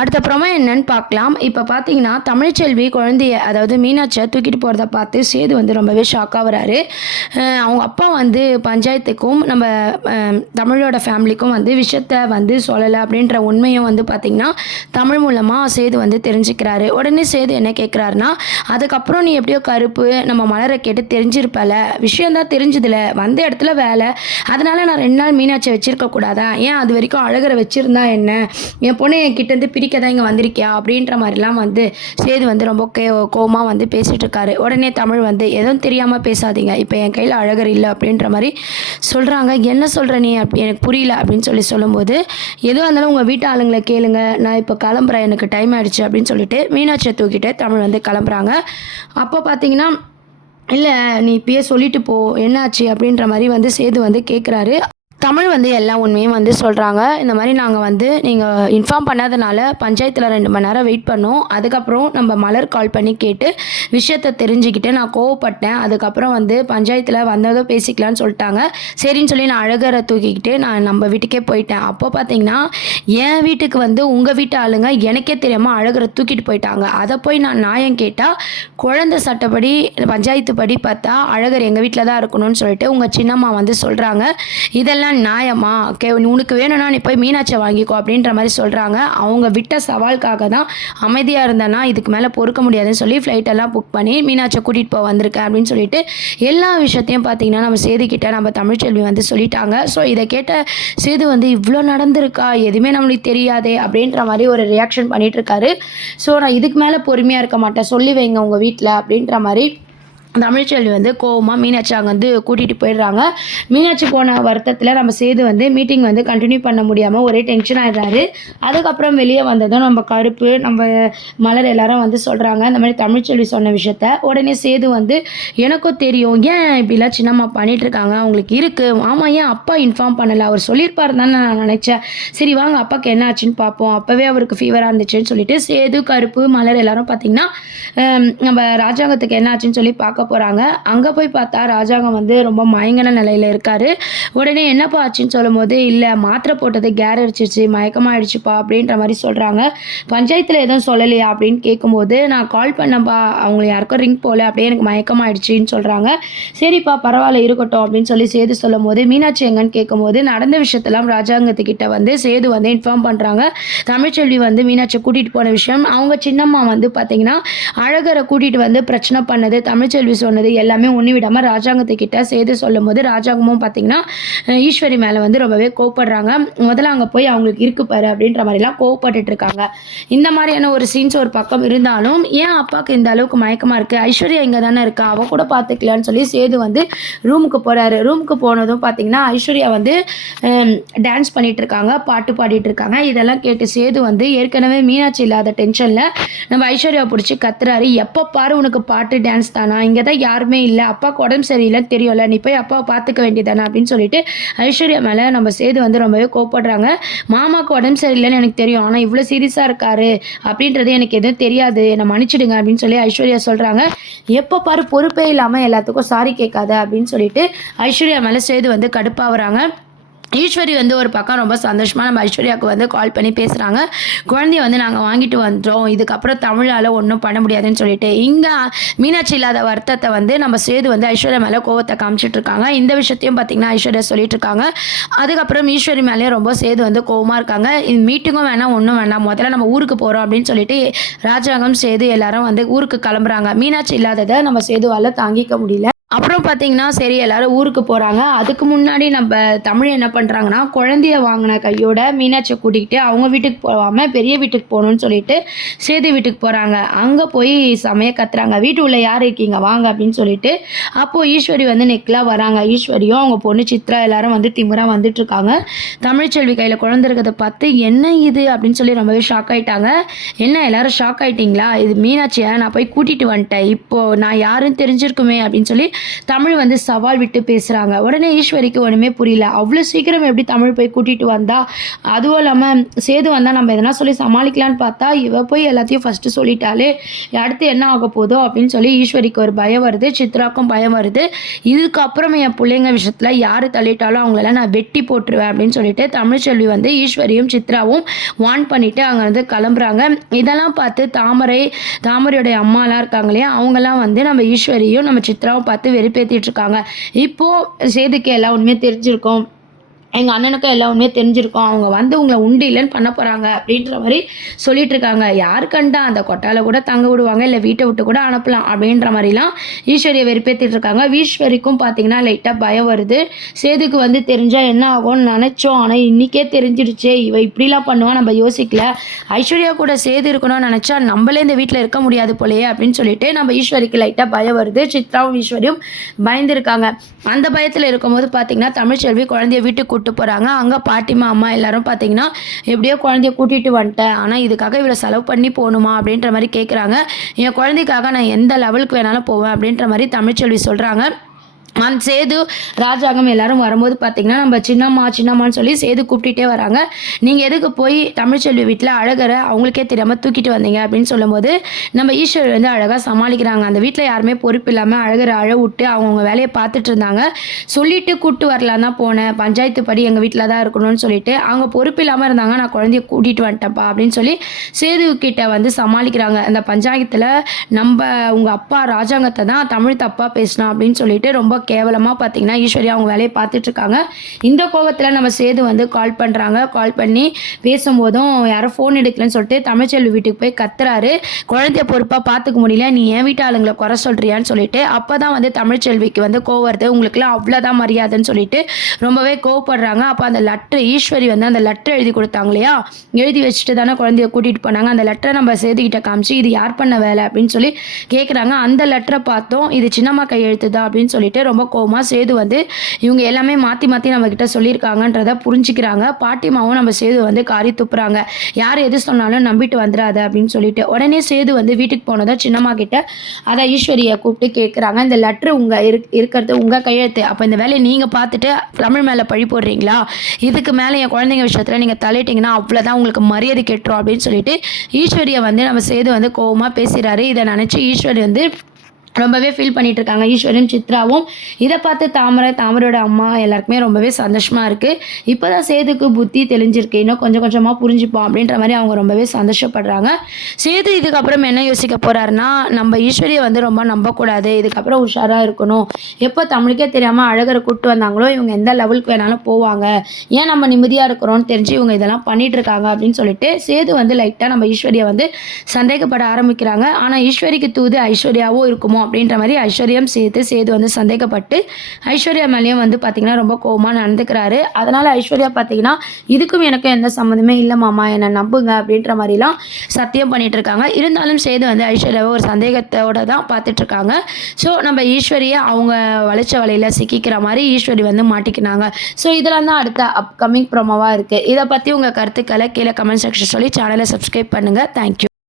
அடுத்த ப்ரொமோ என்னன்னு பார்க்கலாம். இப்போ பார்த்தீங்கன்னா, தமிழ்ச்செல்வி குழந்தைய அதாவது மீனாட்சிய தூக்கிட்டு போறத பார்த்து சேது வந்து ரொம்பவே ஷாக் ஆகுறாரு. அவங்க அப்பா வந்து பஞ்சாயத்துக்கும், நம்ம தமிழோட ஃபேமிலிக்கும் வந்து விஷயத்த வந்து சொல்லல அப்படின்ற உண்மையும் வந்து பார்த்தீங்கன்னா, தமிழ் மூலமா சேது வந்து தெரிஞ்சுக்கிறாரு. உடனே சேது என்ன கேட்குறாருன்னா, "அதுக்கப்புறம் நீ எப்படியோ கருப்பு, நம்ம மலர கேட்டு தெரிஞ்சிருப்பல. விஷயம் தான் தெரிஞ்சுதுல. வந்த இடத்துல வேல. அதனால நான் 2 நாள் மீனாட்சிய வச்சிருக்க கூடாதா? ஏன் அதுவரைக்கும் அழகர வச்சிருந்தா என்ன? என் பொண்ண என்கிட்டேருந்து பிரிக்க தான் இங்கே வந்திருக்கியா?" அப்படின்ற மாதிரிலாம் வந்து சேது வந்து ரொம்ப கோவமா வந்து பேசிகிட்டு இருக்காரு. உடனே தமிழ் வந்து, "எதுவும் தெரியாமல் பேசாதீங்க. இப்போ என் கையில் அழகர் இல்லை" அப்படின்ற மாதிரி சொல்கிறாங்க. "என்ன சொல்கிற நீ? எனக்கு புரியல" அப்படின்னு சொல்லும்போது, "எதுவாக இருந்தாலும் உங்கள் வீட்டு ஆளுங்களை கேளுங்க. நான் இப்போ கிளம்புறேன். எனக்கு டைம் ஆகிடுச்சு" அப்படின்னு சொல்லிட்டு மீனாட்சியை தூக்கிட்டு தமிழ் வந்து கிளம்புறாங்க. அப்போ பார்த்தீங்கன்னா, "இல்லை, நீ இப்பயே சொல்லிட்டு போ. என்னாச்சு?" அப்படின்ற மாதிரி வந்து சேது வந்து கேட்குறாரு. தமிழ் வந்து எல்லா உண்மையும் வந்து சொல்கிறாங்க. இந்த மாதிரி நாங்கள் வந்து நீங்கள் இன்ஃபார்ம் பண்ணாதனால பஞ்சாயத்தில் 2 மணி நேரம் வெயிட் பண்ணோம். அதுக்கப்புறம் நம்ம மலர் கால் பண்ணி கேட்டு விஷயத்த தெரிஞ்சுக்கிட்டு நான் கோவப்பட்டேன். அதுக்கப்புறம் வந்து பஞ்சாயத்தில் வந்ததும் பேசிக்கலான்னு சொல்லிட்டாங்க. சரின்னு சொல்லி நான் அழகரை தூக்கிக்கிட்டு நான் நம்ம வீட்டுக்கே போயிட்டேன். அப்போ பார்த்தீங்கன்னா, என் வீட்டுக்கு வந்து உங்கள் வீட்டு ஆளுங்க எனக்கே தெரியாமல் அழகரை தூக்கிட்டு போயிட்டாங்க. அதை போய் நான் நியாயம் கேட்டால், குழந்தை சட்டப்படி பஞ்சாயத்து படி பார்த்தா அழகர் எங்கள் வீட்டில் தான் இருக்கணும்னு சொல்லிட்டு உங்கள் சின்னம்மா வந்து சொல்கிறாங்க. இதெல்லாம் நியாயமா? உனக்கு வேணும்னா நீ போய் மீனாட்சியை வாங்கிக்கோ அப்படின்ற மாதிரி சொல்கிறாங்க. அவங்க விட்ட சவாலுக்காக தான் அமைதியாக இருந்தேன்னா இதுக்கு மேலே பொறுக்க முடியாதுன்னு சொல்லி ஃப்ளைட்டெல்லாம் புக் பண்ணி மீனாட்சியை கூட்டிகிட்டு போக வந்திருக்கேன் அப்படின்னு சொல்லிட்டு எல்லா விஷயத்தையும் பார்த்தீங்கன்னா நம்ம சேதுக்கிட்ட நம்ம தமிழ்ச்செல்வி வந்து சொல்லிட்டாங்க. ஸோ இதை கேட்ட சேது வந்து, "இவ்வளோ நடந்திருக்கா? எதுவுமே நம்மளுக்கு தெரியாதே" அப்படின்ற மாதிரி ஒரு ரியாக்ஷன் பண்ணிட்டு இருக்காரு. ஸோ நான் இதுக்கு மேலே பொறுமையாக இருக்க மாட்டேன், சொல்லி வைங்க உங்கள் வீட்டில் அப்படின்ற மாதிரி தமிழ்ச்செல்வி வந்து கோவமாக மீனாட்சி அங்கே வந்து கூட்டிகிட்டு போயிடுறாங்க. மீனாட்சி போன வருத்தத்தில் நம்ம சேது வந்து மீட்டிங் வந்து கண்டினியூ பண்ண முடியாமல் ஒரே டென்ஷன் ஆகிடுறாரு. அதுக்கப்புறம் வெளியே வந்ததும் நம்ம கருப்பு, நம்ம மலர் எல்லாரும் வந்து சொல்கிறாங்க இந்த மாதிரி தமிழ்ச்செல்வி சொன்ன விஷயத்த. உடனே சேது வந்து, "எனக்கும் தெரியும், ஏன் இப்படிலாம் சின்னம்மா பண்ணிகிட்ருக்காங்க, அவங்களுக்கு இருக்குது. ஆமாம், ஏன் அப்பா இன்ஃபார்ம் பண்ணலை? அவர் சொல்லியிருப்பாரு தானே நான் நினச்சேன். சரி வாங்க அப்பாவுக்கு என்ன ஆச்சுன்னு பார்ப்போம்." அப்போவே அவருக்கு ஃபீவராக இருந்துச்சுன்னு சொல்லிட்டு சேது, கருப்பு, மலர் எல்லாரும் பார்த்திங்கன்னா நம்ம ராஜாங்கத்துக்கு என்ன ஆச்சுன்னு சொல்லி பார்க்க போகிறாங்க. அங்கே போய் பார்த்தா ராஜாங்கம் வந்து ரொம்ப மயங்கின நிலையில் இருக்கார். உடனே என்னப்பா ஆச்சுன்னு சொல்லும்போது, "இல்லை, மாத்திரை போட்டது கேர் அடிச்சிருச்சு, மயக்கமாகிடுச்சுப்பா" அப்படின்ற மாதிரி சொல்கிறாங்க. "பஞ்சாயத்தில் எதுவும் சொல்லலையா?" அப்படின்னு கேட்கும்போது, "நான் கால் பண்ணப்பா, அவங்க யாருக்கும் ரிங் போல, அப்படியே எனக்கு மயக்கமாகிடுச்சின்னு சொல்கிறாங்க." "சரிப்பா, பரவாயில்ல, இருக்கட்டும்" அப்படின்னு சொல்லி சேது சொல்லும்போது, மீனாட்சி எங்கன்னு கேட்கும்போது நடந்த விஷயத்தெல்லாம் ராஜாங்கத்துக்கிட்ட வந்து சேது வந்து இன்ஃபார்ம் பண்ணுறாங்க. தமிழ்ச்செல்வி வந்து மீனாட்சியை கூட்டிகிட்டு போன விஷயம், அவங்க சின்னம்மா வந்து பார்த்திங்கன்னா அழகரை கூட்டிகிட்டு வந்து பிரச்சனை பண்ணது, தமிழ்ச்செல்வி சொன்னது எல்லாமே ஒன்று விடாமல் ராஜாங்கத்துக்கிட்ட சேது சொல்லும்போது ராஜாங்கமும் பார்த்திங்கன்னா ஈஸ்வரி மேலே வந்து ரொம்பவே கோவப்படுறாங்க. "முதல்ல அங்கே போய் அவங்களுக்கு இருக்கு பாரு" அப்படின்ற மாதிரிலாம் கோவப்பட்டுட்டு இருக்காங்க. இந்த மாதிரியான ஒரு சீன்ஸ் ஒரு பக்கம் இருந்தாலும், ஏன் அப்பாவுக்கு இந்த அளவுக்கு மயக்கமாக இருக்குது, ஐஸ்வர்யா இங்கே தானே இருக்கா, அவள் கூட பார்த்துக்கலான்னு சொல்லி சேது வந்து ரூமுக்கு போகிறாரு. ரூமுக்கு போனதும் பார்த்திங்கன்னா ஐஸ்வர்யா வந்து டான்ஸ் பண்ணிகிட்டு இருக்காங்க, பாட்டு பாடிட்டு இருக்காங்க. இதெல்லாம் கேட்டு சேது வந்து ஏற்கனவே மீனாட்சி இல்லாத டென்ஷனில் நம்ம ஐஸ்வர்யாவை பிடிச்சி கத்துறாரு. "எப்போ பாரு உனக்கு பாட்டு டான்ஸ் தானா? இங்கே தான் யாருமே இல்லை, அப்பாவுக்கு உடம்பு சரியில்லைன்னு தெரியும்ல, நீ போய் அப்பாவை பார்த்துக்க வேண்டியதானே" அப்படின்னு சொல்லிட்டு ஐஸ்வர்யா மேலே நம்ம சேது வந்து ரொம்பவே கோவப்படுறாங்க. "மாமாவுக்கு உடம்பு சரியில்லைன்னு எனக்கு தெரியும், ஆனால் இவ்வளோ சீரியஸாக இருக்காரு அப்படின்றது எனக்கு எதுவும் தெரியாது, என்னை மன்னிச்சிடுங்க" அப்படின்னு சொல்லி ஐஸ்வர்யா சொல்கிறாங்க. "எப்போ பாரு பொறுப்பே இல்லாமல் எல்லாத்துக்கும் சாரி கேட்காத" அப்படின்னு சொல்லிட்டு ஐஸ்வர்யா மேலே சேது வந்து கடுப்பாகிறாங்க. ஈஸ்வரி வந்து ஒரு பக்கம் ரொம்ப சந்தோஷமாக நம்ம ஐஸ்வர்யாவுக்கு வந்து கால் பண்ணி பேசுகிறாங்க. "குழந்தைய வந்து நாங்கள் வாங்கிட்டு வந்துட்டோம், இதுக்கப்புறம் தமிழால் ஒன்றும் பண்ண முடியாதுன்னு சொல்லிட்டு." இங்கே மீனாட்சி இல்லாத வருத்தத்தை வந்து நம்ம சேது வந்து ஐஸ்வர்யா மேலே கோவத்தை காமிச்சிட்ருக்காங்க. இந்த விஷயத்தையும் பார்த்திங்கன்னா ஐஸ்வர்யா சொல்லிட்டுருக்காங்க. அதுக்கப்புறம் ஈஸ்வரி மேலேயே ரொம்ப சேது வந்து கோவமாக இருக்காங்க. "இந்த மீட்டிங்கும் வேணாம், ஒன்றும் வேண்டாம், முதல்ல நம்ம ஊருக்கு போகிறோம்" அப்படின்னு சொல்லிட்டு ராஜாங்கம் சேது எல்லாரும் வந்து ஊருக்கு கிளம்புறாங்க. மீனாட்சி இல்லாததை நம்ம சேதுவால் தாங்கிக்க முடியல. அப்புறம் பார்த்தீங்கன்னா, சரி எல்லாரும் ஊருக்கு போகிறாங்க. அதுக்கு முன்னாடி நம்ம தமிழ் என்ன பண்ணுறாங்கன்னா, குழந்தைய வாங்கின கையோட மீனாட்சியை கூட்டிகிட்டு அவங்க வீட்டுக்கு போகாமல் பெரிய வீட்டுக்கு போகணுன்னு சொல்லிட்டு சேது வீட்டுக்கு போகிறாங்க. அங்கே போய் செமையாக கத்துறாங்க, "வீட்டு உள்ள யார் இருக்கீங்க, வாங்க" அப்படின்னு சொல்லிட்டு. அப்போது ஈஸ்வரி வந்து நெக்கில் வராங்க. ஈஸ்வரியும் அவங்க பொண்ணு சித்ரா எல்லாரும் வந்து திமிராக வந்துட்டுருக்காங்க. தமிழ்ச்செல்வி கையில் குழந்தை இருக்கிறத பார்த்து, "என்ன இது?" அப்படின்னு சொல்லி ரொம்பவே ஷாக் ஆகிட்டாங்க. "என்ன எல்லாரும் ஷாக் ஆகிட்டிங்களா? இது மீனாட்சியை நான் போய் கூட்டிகிட்டு வந்துட்டேன், இப்போது நான் யாருன்னு தெரிஞ்சிருக்குமே" அப்படின்னு சொல்லி தமிழ் வந்து சவால் விட்டு பேசுகிறாங்க. உடனே ஈஸ்வரிக்கு ஒன்றுமே புரியல. அவ்வளோ சீக்கிரம் எப்படி தமிழ் போய் கூட்டிகிட்டு வந்தா? அதுவும் இல்லாமல் சேது வந்தால் நம்ம எதனா சொல்லி சமாளிக்கலான்னு பார்த்தா இவ போய் எல்லாத்தையும் ஃபஸ்ட்டு சொல்லிட்டாலே அடுத்து என்ன ஆக போதோ அப்படின்னு சொல்லி ஈஸ்வரிக்கு ஒரு பயம் வருது. சித்ராக்கும் பயம் வருது. இதுக்கப்புறம் என் பிள்ளைங்க விஷயத்தில் யார் தள்ளிட்டாலும் அவங்களெல்லாம் நான் வெட்டி போட்டுருவேன் அப்படின்னு சொல்லிட்டு தமிழ்ச்செல்வி வந்து ஈஸ்வரியும் சித்ராவும் வான் பண்ணிவிட்டு அங்கே வந்து கிளம்புறாங்க. இதெல்லாம் பார்த்து தாமரையோடைய அம்மாலாம் இருக்காங்க இல்லையா, அவங்கெல்லாம் வந்து நம்ம ஈஸ்வரியும் நம்ம சித்ராவும் பார்த்து வெறுப்பேற்றிட்டு இருக்காங்க. இப்போது சேதுக்கு எல்லாம் உண்மையே தெரிஞ்சிருக்கும், எங்கள் அண்ணனுக்கும் எல்லா உண்மையே தெரிஞ்சிருக்கும், அவங்க வந்து உங்களை உண்டு இல்லைன்னு பண்ண போகிறாங்க அப்படின்ற மாதிரி சொல்லிட்டு இருக்காங்க. யார் கண்டா அந்த கொட்டால கூட தங்க விடுவாங்க, இல்லை வீட்டை விட்டு கூட அனுப்பலாம் அப்படின்ற மாதிரிலாம் ஈஸ்வரியை வெறுப்பேற்றிட்டு இருக்காங்க. ஈஸ்வரிக்கும் பார்த்தீங்கன்னா லைட்டாக பயம் வருது. சேதுக்கு வந்து தெரிஞ்சால் என்ன ஆகும்னு நினச்சோம், ஆனால் இன்றைக்கே தெரிஞ்சிடுச்சே, இவ இப்படிலாம் பண்ணுவான் நம்ம யோசிக்கல. ஐஸ்வர்யா கூட சேது இருக்கணும்னு நினச்சா நம்மளே இந்த வீட்டில் இருக்க முடியாது போலையே அப்படின்னு சொல்லிட்டு நம்ம ஈஸ்வரிக்கு லைட்டாக பயம் வருது. சித்ராவும் ஈஸ்வரியும் பயந்துருக்காங்க. அந்த பயத்தில் இருக்கும்போது பார்த்தீங்கன்னா தமிழ்ச்செல்வி குழந்தைய வீட்டுக்கு கூப்பிட்டு போகிறாங்க. அங்கே பாட்டிமா அம்மா எல்லாரும் பார்த்தீங்கன்னா எப்படியோ குழந்தைய கூட்டிகிட்டு வந்துட்டேன், ஆனால் இதுக்காக இவ்வளோ செலவு பண்ணி போகணுமா அப்படின்ற மாதிரி கேட்குறாங்க. என் குழந்தைக்காக நான் எந்த லெவலுக்கு வேணாலும் போவேன் அப்படின்ற மாதிரி தமிழ்ச்செல்வி சொல்கிறாங்க. அந்த சேது ராஜாங்கம் எல்லாரும் வரும்போது பார்த்தீங்கன்னா நம்ம சின்னம்மான்னு சொல்லி சேது கூப்பிட்டுட்டே வராங்க. நீங்கள் எதுக்கு போய் தமிழ்ச்செல்வி வீட்டில் அழகரை அவங்களுக்கே தெரியாமல் தூக்கிட்டு வந்தீங்க அப்படின்னு சொல்லும்போது நம்ம ஈஸ்வரி வந்து அழகாக சமாளிக்கிறாங்க. அந்த வீட்டில் யாருமே பொறுப்பு இல்லாமல் அழகரை அழ விட்டு அவங்கவுங்க வேலையை பார்த்துட்டு இருந்தாங்க. சொல்லிட்டு கூப்பிட்டு வரலாம் தான் போனேன், பஞ்சாயத்து படி எங்கள் வீட்டில் தான் இருக்கணும்னு சொல்லிட்டு அவங்க பொறுப்பு இல்லாமல் இருந்தாங்க, நான் குழந்தைய கூட்டிகிட்டு வந்துட்டேன்ப்பா அப்படின்னு சொல்லி சேது கிட்ட வந்து சமாளிக்கிறாங்க. அந்த பஞ்சாயத்தில் நம்ம உங்கள் அப்பா ராஜாங்கத்தை தான் தமிழ் தப்பாக பேசினா அப்படின்னு சொல்லிட்டு ரொம்ப கேவலமாக பார்த்தீங்கன்னா ஈஸ்வரி அவங்க வேலையை பார்த்துட்ருக்காங்க. இந்த கோபத்தில் நம்ம சேது வந்து கால் பண்ணுறாங்க. கால் பண்ணி பேசும்போதும் யாரும் ஃபோன் எடுக்கலன்னு சொல்லிட்டு தமிழ்ச்செல்வி வீட்டுக்கு போய் கத்துறாரு. குழந்தைய பொறுப்பாக பார்த்துக்க முடியல, நீ என் வீட்டு ஆளுங்களை குறை சொல்கிறியான்னு சொல்லிட்டு. அப்போ தான் வந்து தமிழ்ச்செல்விக்கு வந்து கோவம் வருது. உங்களுக்குலாம் அவ்வளோதான் மரியாதைன்னு சொல்லிட்டு ரொம்பவே கோவப்படுறாங்க. அப்போ அந்த லெட்ரு ஈஸ்வரி வந்து அந்த லெட்ரு எழுதி கொடுத்தாங்க இல்லையா, எழுதி வச்சுட்டு தானே குழந்தைய கூட்டிகிட்டு போனாங்க. அந்த லெட்டரை நம்ம சேதுக்கிட்ட காமிச்சு இது யார் பண்ண வேலை அப்படின்னு சொல்லி கேட்குறாங்க. அந்த லெட்டரை பார்த்தோம், இது சின்னம்மா கையெழுத்து தான் அப்படின்னு சொல்லிட்டு ரொம்ப கோவமாக சேது வந்து இவங்க எல்லாமே மாற்றி நம்மக்கிட்ட சொல்லியிருக்காங்கன்றதை புரிஞ்சுக்கிறாங்க. பாட்டிமாவும் நம்ம சேது வந்து காரி துப்புறாங்க. யார் எது சொன்னாலும் நம்பிட்டு வந்துடாத அப்படின்னு சொல்லிட்டு. உடனே சேது வந்து வீட்டுக்கு போனதை சின்னம்மா கிட்ட அதை ஈஸ்வரியை கூப்பிட்டு கேட்குறாங்க, இந்த லெட்ரு இருக்கிறது உங்கள் கையெழுத்து, அப்போ இந்த வேலையை நீங்கள் பார்த்துட்டு தமிழ் மேலே பழி போடுறீங்களா? இதுக்கு மேலே என் குழந்தைங்க விஷயத்தில் நீங்கள் தலையிட்டிங்கன்னா அவ்வளோதான், உங்களுக்கு மரியாதை கெட்டுரும் அப்படின்னு சொல்லிட்டு ஈஸ்வரியை வந்து நம்ம சேது வந்து கோவமாக பேசுகிறாரு. இதை நினச்சி ஈஸ்வரி வந்து ரொம்பவே ஃபீல் பண்ணிட்டு இருக்காங்க. ஈஸ்வரன் சித்ராவும் இதை பார்த்து தாமரையோட அம்மா எல்லாருக்குமே ரொம்பவே சந்தோஷமாக இருக்குது. இப்போ தான் சேதுக்கு புத்தி தெளிஞ்சிருக்கு, இன்னும் கொஞ்சம் கொஞ்சமாக புரிஞ்சுப்போம் அப்படின்ற மாதிரி அவங்க ரொம்பவே சந்தோஷப்படுறாங்க. சேது இதுக்கப்புறம் என்ன யோசிக்க போகிறாருன்னா, நம்ம ஈஸ்வரியை வந்து ரொம்ப நம்பக்கூடாது, இதுக்கப்புறம் உஷாராக இருக்கணும். எப்போ தமிழுக்கே தெரியாமல் அழகரை கூப்பிட்டு வந்தாங்களோ இவங்க எந்த லெவலுக்கு வேணாலும் போவாங்க, ஏன் நம்ம நிம்மதியாக இருக்கிறோன்னு தெரிஞ்சு இவங்க இதெல்லாம் பண்ணிட்டு இருக்காங்க அப்படின்னு சொல்லிட்டு சேது வந்து லைட்டாக நம்ம ஈஸ்வரியை வந்து சந்தேகப்பட ஆரம்பிக்கிறாங்க. ஆனால் ஈஸ்வரிக்கு தூது ஐஸ்வர்யாவோ இருக்குமோ அப்படின்ற மாதிரி ஐஸ்வர்யம் சேது வந்து சந்தேகப்பட்டு ஐஸ்வர்யா மேலேயும் வந்து பார்த்திங்கன்னா ரொம்ப கோவமாக நடந்துக்கிறாரு. அதனால் ஐஸ்வர்யா பார்த்திங்கன்னா இதுக்கும் எனக்கும் எந்த சம்மந்தமே இல்லை மாமா, என்னை நம்புங்க அப்படின்ற மாதிரிலாம் சத்தியம் பண்ணிட்டு இருக்காங்க. இருந்தாலும் சேது வந்து ஐஸ்வர்யாவை ஒரு சந்தேகத்தோடு தான் பார்த்துட்ருக்காங்க. ஸோ நம்ம ஈஸ்வரியை அவங்க வளைச்ச வலையில் சிக்கிக்கிற மாதிரி ஈஸ்வரி வந்து மாட்டிக்கினாங்க. ஸோ இதெல்லாம் தான் அடுத்த அப்கமிங் ப்ரோமோவாக இருக்குது. இதை பற்றி உங்கள் கருத்துக்களை கீழே கமெண்ட் செக்ஷன் சொல்லி சேனலை சப்ஸ்கிரைப் பண்ணுங்கள். தேங்க்யூ.